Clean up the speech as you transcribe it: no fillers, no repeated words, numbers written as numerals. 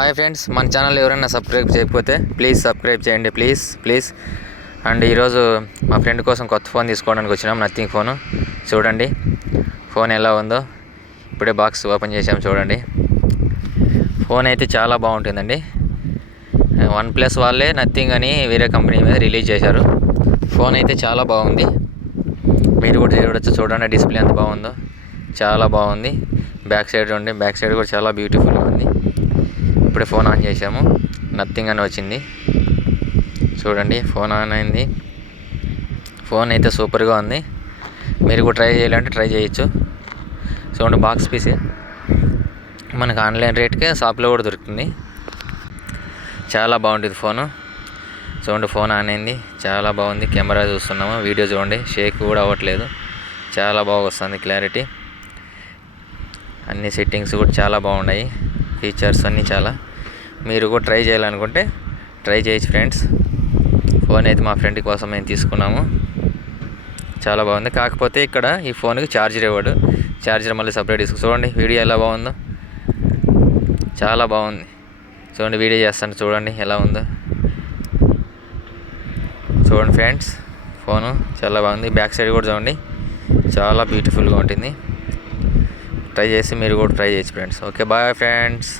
Hi friends, మన channel ఎవరైనా subscribe చేయకపోతే ప్లీజ్ సబ్స్క్రైబ్ చేయండి ప్లీజ్. అండ్ ఈరోజు మా ఫ్రెండ్ కోసం కొత్త ఫోన్ తీసుకోవడానికి వచ్చినాం, నథింగ్ ఫోను. చూడండి ఫోన్ ఎలా ఉందో. ఇప్పుడే బాక్స్ ఓపెన్ చేసాము. చూడండి ఫోన్ అయితే చాలా బాగుంటుందండి. OnePlus వాళ్ళే నథింగ్ అని వేరే కంపెనీ మీద రిలీజ్ చేశారు. ఫోన్ అయితే చాలా బాగుంది. మీరు కూడా చూడొచ్చు. చూడండి డిస్ప్లే ఎంత బాగుందో, చాలా బాగుంది. బ్యాక్ సైడ్ కూడా చాలా బ్యూటిఫుల్గా ఉంది. ఇప్పుడే ఫోన్ ఆన్ చేసాము, నథింగ్ అని వచ్చింది. చూడండి ఫోన్ ఆన్ అయింది. ఫోన్ అయితే సూపర్గా ఉంది. మీరు కూడా ట్రై చేయాలంటే ట్రై చేయొచ్చు. చూడండి బాక్స్ పీస్ మనకు ఆన్లైన్ రేట్కే షాప్లో కూడా దొరుకుతుంది. చాలా బాగుంటుంది ఫోను. చూడండి ఫోన్ ఆన్ అయింది, చాలా బాగుంది. కెమెరా చూస్తున్నాము, వీడియో చూడండి, షేక్ కూడా అవ్వట్లేదు. చాలా బాగా వస్తుంది క్లారిటీ. అన్ని సెట్టింగ్స్ కూడా చాలా బాగున్నాయి, ఫీచర్స్ అన్నీ చాలా. మీరు కూడా ట్రై చేయాలనుకుంటే ట్రై చేయొచ్చు ఫ్రెండ్స్. ఫోన్ అయితే మా ఫ్రెండ్ కోసం మేము తీసుకున్నాము, చాలా బాగుంది. కాకపోతే ఇక్కడ ఈ ఫోన్కి ఛార్జర్ ఇవ్వడు, ఛార్జర్ మళ్ళీ సపరేట్ తీసుకో. చూడండి వీడియో ఎలా బాగుందో, చాలా బాగుంది. చూడండి వీడియో చేస్తాను, చూడండి ఎలా ఉందో. చూడండి ఫ్రెండ్స్ ఫోను చాలా బాగుంది. బ్యాక్ సైడ్ కూడా చూడండి, చాలా బ్యూటిఫుల్గా ఉంటుంది. ట్రై చేసి మీరు కూడా ట్రై చేయొచ్చు ఫ్రెండ్స్. Okay bye friends.